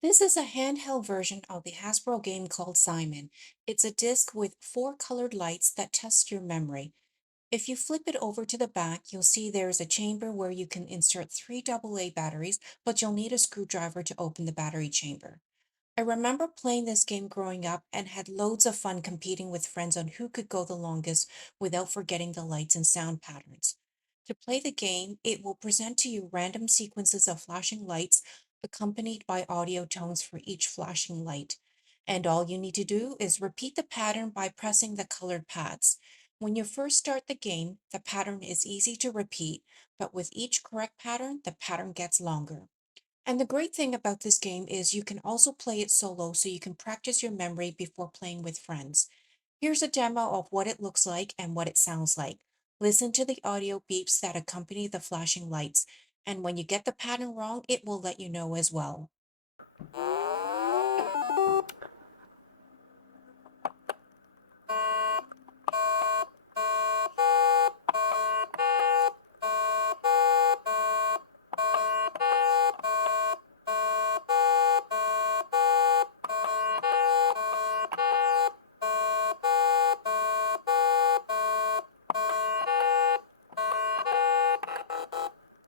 This is a handheld version of the Hasbro game called Simon. It's a disc with four colored lights that test your memory. If you flip it over to the back, you'll see there's a chamber where you can insert three AA batteries, but you'll need a screwdriver to open the battery chamber. I remember playing this game growing up and had loads of fun competing with friends on who could go the longest without forgetting the lights and sound patterns. To play the game, it will present to you random sequences of flashing lights accompanied by audio tones for each flashing light. And all you need to do is repeat the pattern by pressing the colored pads. When you first start the game, the pattern is easy to repeat, but with each correct pattern, the pattern gets longer. And the great thing about this game is you can also play it solo so you can practice your memory before playing with friends. Here's a demo of what it looks like and what it sounds like. Listen to the audio beeps that accompany the flashing lights, and when you get the pattern wrong, it will let you know as well.